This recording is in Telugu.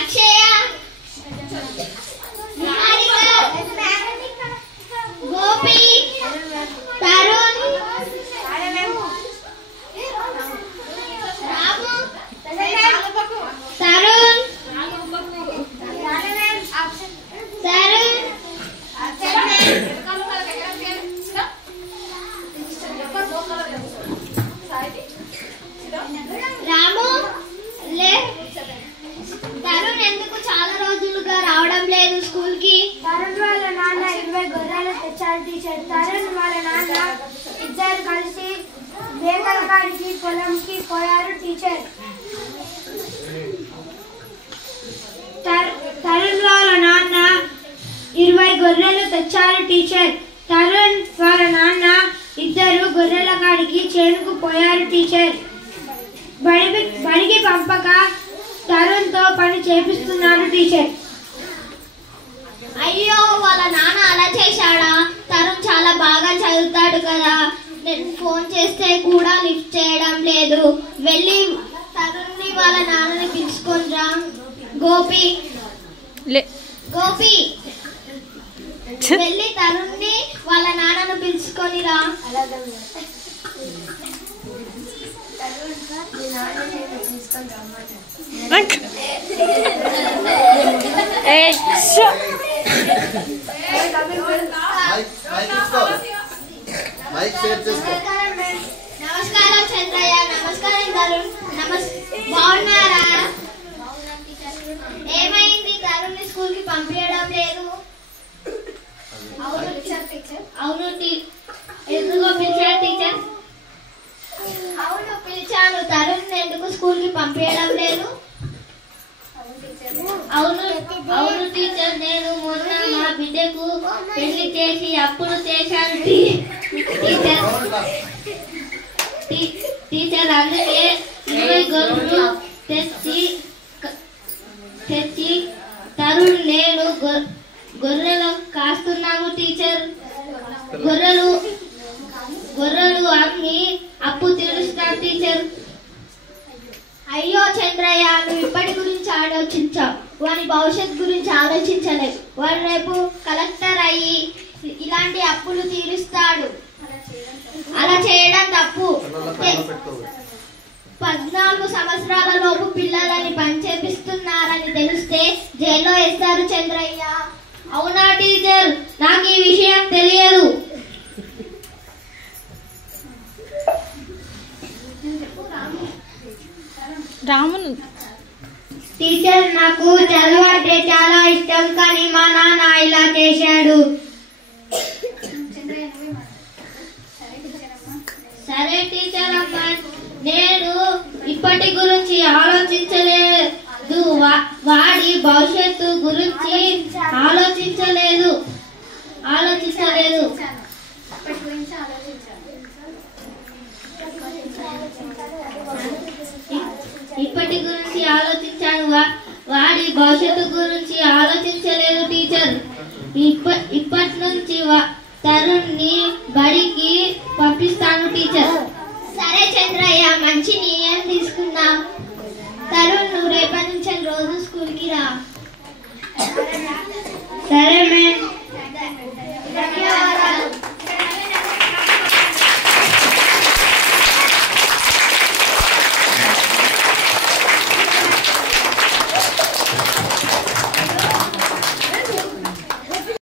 అక్షయ గోపి తరుణ్ రాము తరుణ్ రాము తరుణ్ ఎందుకు చాలా రోజులుగా రావడం లేదు స్కూల్ కి? తరుణ్ వాళ్ళ నాన్న 20 గొర్రెలు తెచ్చారు టీచర్. తరుణ్ వాళ్ళ నాన్న ఇద్దరు కలిసి మేకల కాడికి పొలంకి పోయారు టీచర్. తరుణ్ వాళ్ళ నాన్న 20 గొర్రెలు తెచ్చారు టీచర్. తరుణ్ వాళ్ళ నాన్న ఇద్దరు గొర్రెల కాడికి చేనుకు పోయారు టీచర్. బడికి పంపక తరుణ్తో పని చేపిస్తున్నారు టీచర్. అయ్యో వాళ్ళ నాన్న అలా చేశాడా? తరుణ్ చాలా బాగా చదువుతాడు కదా. నేను ఫోన్ చేస్తే కూడా లిఫ్ట్ చేయడం లేదు. వెళ్ళి తరుణ్ని వాళ్ళ నాన్నని పిలుచుకొని రా. గోపి గోపి వెళ్ళి తరుణ్ని వాళ్ళ నాన్నను పిలుచుకొని రా. నమస్కారం చంద్రయ్య. నమస్కారం తరుణ్. బాగున్నారా? ఏమైంది? తరుణ్ని స్కూల్ కి పంపించడం లేదు? అవును ఎందుకో పిలిచారు టీచర్? అవును పిలిచాను. తరుణ్ ఎందుకు స్కూల్ కి పంపించడం లేదు? అవును టీచర్, నేను మొన్న మా బిడ్డకు పెళ్లి చేసి అప్పుడు చేశాను టీచర్. అందుకే 20 గొర్రెలు తెచ్చి తరుణ్ నేను గొర్రెలు కాస్తున్నాము టీచర్. గొర్రెలు అమ్మి అప్పు తీరుస్తాం టీచర్. అయ్యో చంద్రయ్య, నువ్వు ఇప్పటి గురించి ఆలోచించావు, వారి భవిష్యత్ గురించి ఆలోచించలేవు. వాడు రేపు కలెక్టర్ అయ్యి ఇలాంటి అప్పులు తీరుస్తాడు. అలా చేయడం తప్పు. 14 సంవత్సరాల లోపు పిల్లలని పని చేపిస్తున్నారని తెలిస్తే జైల్లో వేస్తారు చంద్రయ్య. అవునా టీచర్? నాకు ఈ విషయం తెలియదు. రామును టీచర్, నాకు చదువు అంటే చాలా ఇష్టం, కానీ మా నాన్న ఇలా చేశాడు. సరే టీచర్ అమ్మా, నేను ఇప్పటి గురించి ఆలోచించలేదు. వాడి భవిష్యత్తు గురించి ఆలోచించలేదు. ఇప్పటి గురించి ఆలోచించాను. వాడి భవిష్యత్తు గురించి ఆలోచించలేదు టీచర్. ఇప్పటి నుంచి తరుణ్ని బడికి పంపిస్తాను టీచర్. సరే చంద్రయ్య, మంచి నిర్ణయం తీసుకున్నా. తరుణ్, నువ్వు రేపటి నుంచి రోజు స్కూల్ కి రా. సరే మేడం. ధన్యవాదాలు.